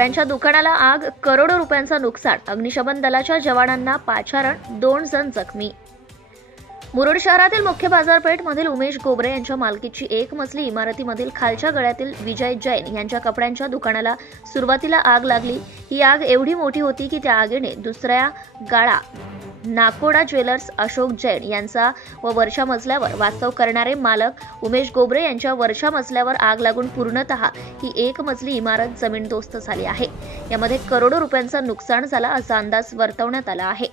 कपड्यांच्या दुकानाला आग, करोडो रुपयांचं नुकसान, अग्निशमन दलाच्या जवानांना पाचारण, 2 जण जखमी. मुरुड शहरातील मुख्य बाजारपेठ मधील उमेश गोबरे यांच्या मालकीची 1 मजली इमारतीमधील खालच्या गळ्यातील विजय जैन यांच्या कपड्यांच्या दुकानाला सुरुवातीला आग लागली. ही आग एवढी मोठी होती की त्या आगीने दुसऱ्या गाळा नाकोडा ज्वेलर्स अशोक जैन यांचा व वरच्या मजल्यावर वास्तव करणारे मालक उमेश गोबरे यांच्या वरच्या मजल्यावर आग लागून पूर्णतः ही 1 मजली इमारत जमीनदोस्त झाली आहे. यामध्ये करोडो रुपयांचं नुकसान झालं असा अंदाज वर्तवण्यात आला आहे.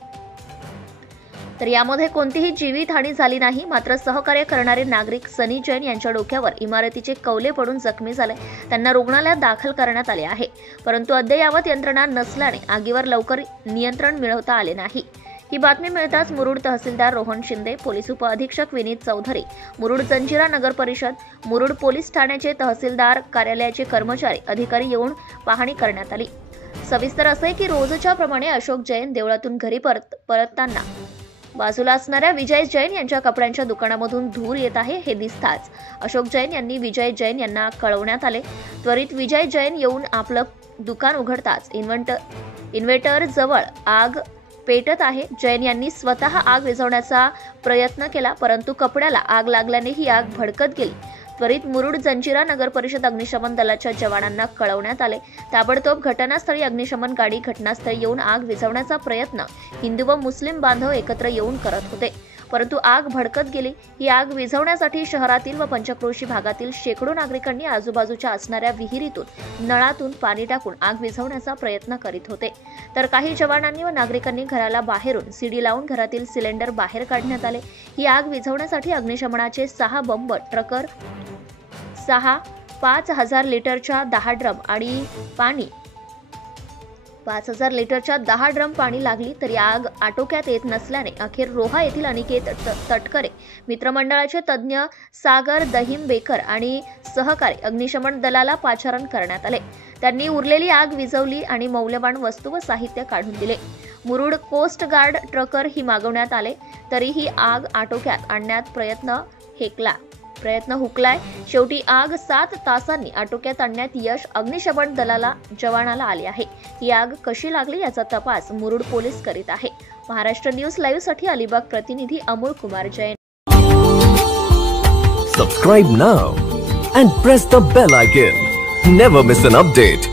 तर यामध्ये कोणतीही जीवितहानी झाली नाही. मात्र सहकार्य करणारे नागरिक सनी जैन यांच्या डोक्यावर इमारतीचे कौले पडून जखमी झाले. त्यांना रुग्णालयात दाखल करण्यात आले आहे. परंतु अद्ययावत यंत्रणा नसल्याने आगीवर लवकर नियंत्रण मिळवता आले नाही. ही बातमी मिळताच मुरुड तहसीलदार रोहन शिंदे, पोलीस उपअधीक्षक विनीत चौधरी, मुरुड जंजिरा नगर परिषद, मुरुड पोलीस ठाण्याचे तहसीलदार कार्यालयाचे कर्मचारी, अधिकारी येऊन पाहणी करण्यात आली. सविस्तर असे की रोजच्या प्रमाणे अशोक जैन देवळातून घरी परतताना बाजूला असणाऱ्या विजय जैन यांच्या कपड्यांच्या दुकानामधून धूर येत आहे हे दिसताच अशोक जैन यांनी विजय जैन यांना कळवण्यात आले. त्वरित विजय जैन येऊन आपलं दुकान उघडताच इन्व्हर्टर जवळ आग पेटत आहे. जैन यांनी स्वतः आग विझवण्याचा प्रयत्न केला, परंतु कपड्याला आग लागल्याने ही आग भडकत गेली. त्वरित मुरुड जंजिरा नगर परिषद अग्निशमन दलाच्या जवानांना कळवण्यात आले. ताबडतोब घटनास्थळी अग्निशमन गाडी घटनास्थळी येऊन आग विझवण्याचा प्रयत्न हिंदू व मुस्लिम बांधव एकत्र येऊन करत होते, परंतु आग भडकत गेली. ही आग विझवण्यासाठी शहरातील व पंचक्रोशी भागातील शेकडो नागरिकांनी आजूबाजूच्या असणाऱ्या विहिरीतून, नळातून पाणी टाकून आग विझवण्याचा प्रयत्न करीत होते. तर काही जवानांनी व नागरिकांनी घराला बाहेरून सीडी लावून घरातील सिलेंडर बाहेर काढण्यात आले. ही आग विझवण्यासाठी अग्निशमनाचे 6 बंब ट्रकर, 5,000 लिटरच्या 10 ड्रम आणि पाणी 5,000 लिटरच्या 10 ड्रम पाणी लागली. तरी आग आटोक्यात येत नसल्याने अखेर रोहा येथील अनिकेत तटकरे मित्रमंडळाचे तज्ज्ञ सागर दहिंबेकर आणि सहकारी अग्निशमन दलाला पाचारण करण्यात आले. त्यांनी उरलेली आग विझवली आणि मौल्यवान वस्तू व साहित्य काढून दिले. मुरुड कोस्ट गार्ड ट्रकर ही मागवण्यात आले. तरीही आग आटोक्यात आणण्यात प्रयत्न हुकलाय. शेवटी आग 7 तासांनी आटोक्यात आणण्यात यश अग्निशमन दलाला जवानाला आले आहे. ही आग कशी लागली याचा तपास मुरुड पोलीस करीत आहे. महाराष्ट्र न्यूज लाईव्ह साठी अलिबाग प्रतिनिधी Amol Kumar Jain. Subscribe now and press the bell icon. Never miss an update.